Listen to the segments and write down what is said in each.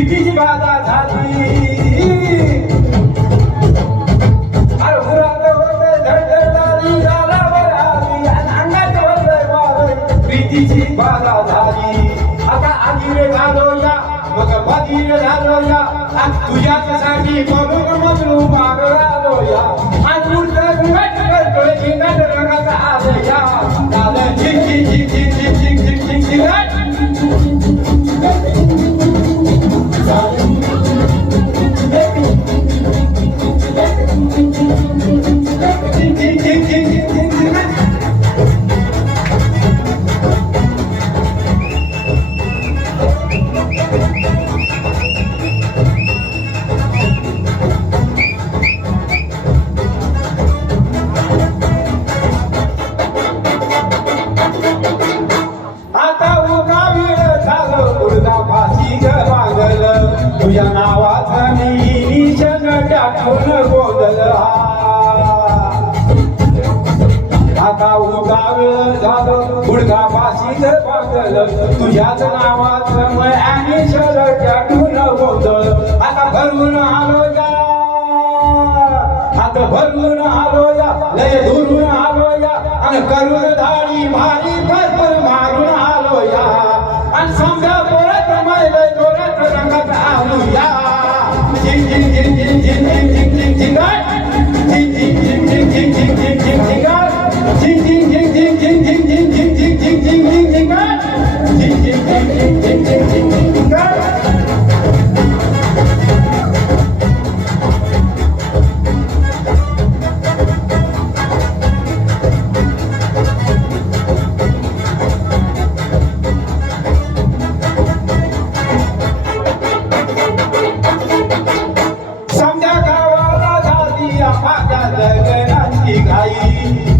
प्रीतीची बाधा झाली अरे मुराद होते धडधडाली गालावर आली आणि अंगात होते वार प्रीतीची बाधा झाली आता आधीर झालो या मग बधीर झालो या आणि तुझ्यासाठी म्हणून म्हणून माग आलो या आणि उलट घुमट करतोय झिंगाट रंगात आलं या झालं झिंग झिंग झिंग झिंग झिंग झिंग झिंग झिंग तुझ्या नावाचा निशाण टाकून गोंधळ आता उगाव झालं गुडघा फाशीच बांधलं तुझ्याच नावाचं मग आणि शर टाकून गोंधळ आता भरवून आलो या आता भरवून आलो या लय धुरून आलो या आणि करून धाडी भारी भरपूर मारून आलो या आणि समजा परत मैल जोरात रंगात आलो या झिंग झिंग झिंग झिंग झिंग झिंग झिंग झिंग झिंग झिंग झिंग झिंग झिंग झिंग झिंग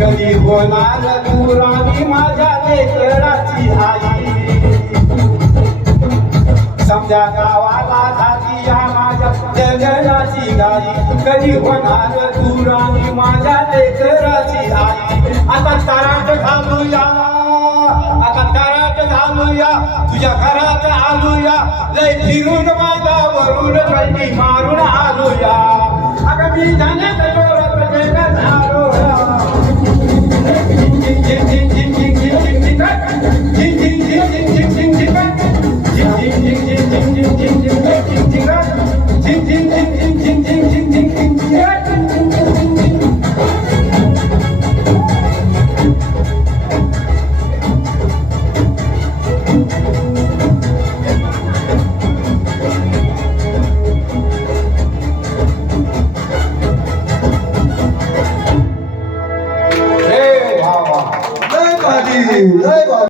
कधी होणार दुरावी माझ्या लेकराची आई समजा गावाला जाती या माझ्या जगनाची गाई कधी होणार दुरावी माझ्या लेकराची आई आता तराट घालूया आता तराट घालूया तुझ्या घरात आलूया लय फिरून मागावरून कधी मारून आलूया अगं मी जाण्यात जोरात जगात आलोया लय भारी लय भारी